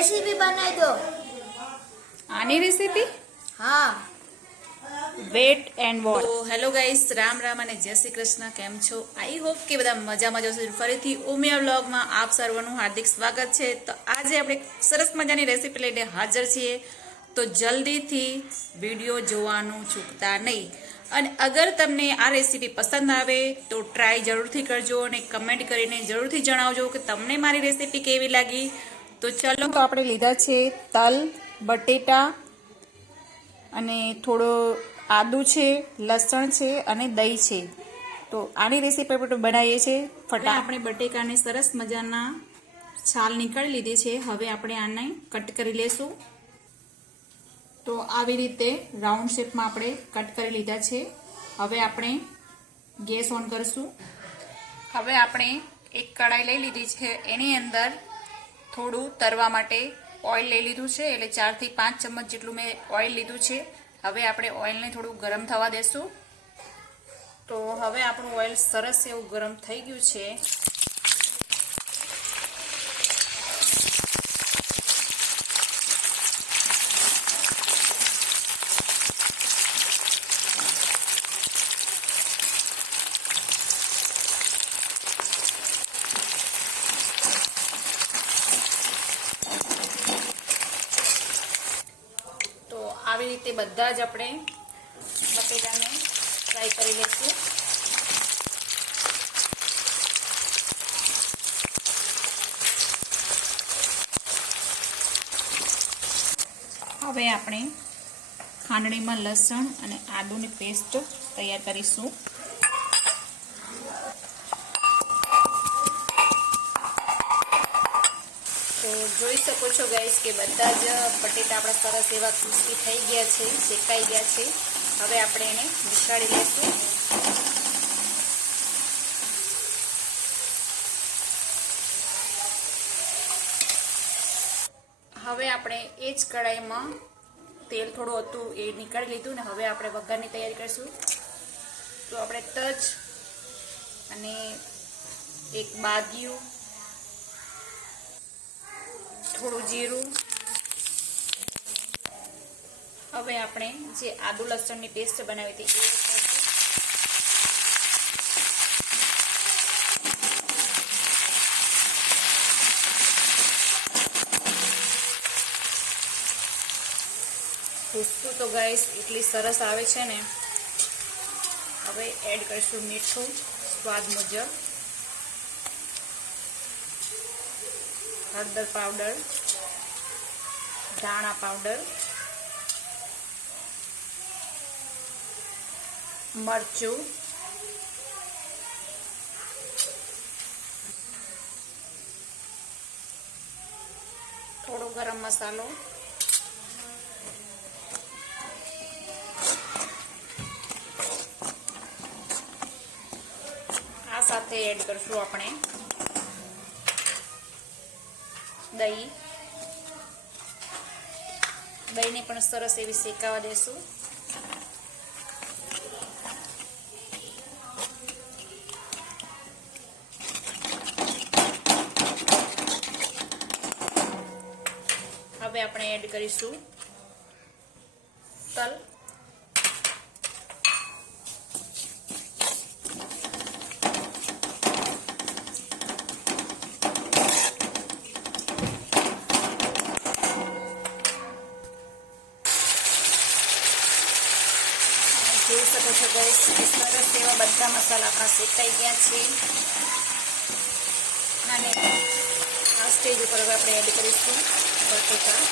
Recipe બનાવી દો. આની રેસીપી? હા. Wait and watch hello guys Ram Ram અને જય શ્રી કૃષ્ણ કેમ છો? આઈ હોપ કે બધા મજામાં જશો ફરીથી ઉમિયા વ્લોગમાં આપ સર્વનું હાર્દિક સ્વાગત છે. તો આજે આપણે સરસ મજાની રેસીપી લઈને હાજર છીએ. તો જલ્દીથી વીડિયો જોવાનું ચૂકતા નહીં. અને અગર તમને આ રેસીપી પસંદ આવે તો ટ્રાય જરૂરથી કરજો અને કમેન્ટ કરીને જરૂરથી જણાવજો કે તમને મારી રેસીપી કેવી લાગી. તો ચાલો તો આપણે લીધા છે તલ બટેટા અને થોડો આદુ છે લસણ છે અને દહીં છે. તો આની રેસીપી આપણે બનાવીએ છીએ. ફટા આપણે બટેકાને સરસ મજાના છાલ નીકાળી લીધી છે. હવે આપણે આને કટ કરી લેશું. તો આવી રીતે રાઉન્ડ શેપમાં આપણે કટ કરી લીધા છે. હવે આપણે ગેસ ઓન કરશું. હવે આપણે એક કડાઈ લઈ લીધી છે. એની અંદર થોડું તરવા માટે ઓઇલ લઈ લીધું છે. એટલે ચારથી પાંચ ચમચ જેટલું મેં ઓઇલ લીધું છે. હવે આપણે ઓઇલને થોડું ગરમ થવા દેશું. તો હવે આપણું ઓઇલ સરસ એવું ગરમ થઈ ગયું છે તો આવી રીતે બધા જ આપણે બટેટાને ફ્રાય કરી લઈશું. હવે આપણે ખાંડણીમાં લસણ અને આદુની પેસ્ટ તૈયાર કરીશું. જોઈ શકો છો ગાઈસ કે બધા જ બટેટા આપણા સરસ એવા ક્રિસ્પી થઈ ગયા છે, શેકાઈ ગયા છે. હવે આપણે એને નિકાળી લઈશું હવે આપણે એ જ કઢાઈમાં તેલ થોડું હતું એ નીકાળી લીધું ને હવે આપણે વઘારની તૈયારી કરીશું. તો આપણે તજ અને એક બાદિયું થોડું જીરું. હવે આપણે જે આદુ લસણની પેસ્ટ બનાવી હતી એ ખુશ્બુ તો ગાઈસ એટલી સરસ આવે છે ને. હવે એડ કરીશું મીઠું સ્વાદ મુજબ. હળદર પાવડર ધાણા પાવડર મરચું થોડો ગરમ મસાલો આ સાથે એડ કરશું આપણે. દહીં. દહીંને પણ સરસ એવી શેકાવા દેશું. હવે આપણે એડ કરીશું તલ. જોઈ શકો છો ગઈસ કે સરસ એવા બધા મસાલા આપણા શેકાઈ ગયા છે અને આ સ્ટેજ ઉપર હવે આપણે એડ કરીશું બટેકા.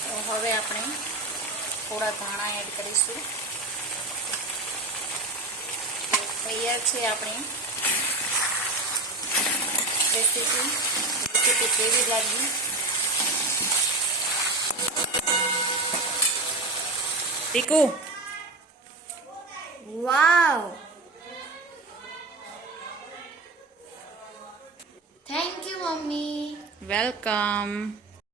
તો હવે આપણે થોડા ધાણા એડ કરીશું. તૈયાર છે આપણી રેસીપી. રેસીપી કેવી લાગી? Tiku. Wow. Thank you mummy. Welcome.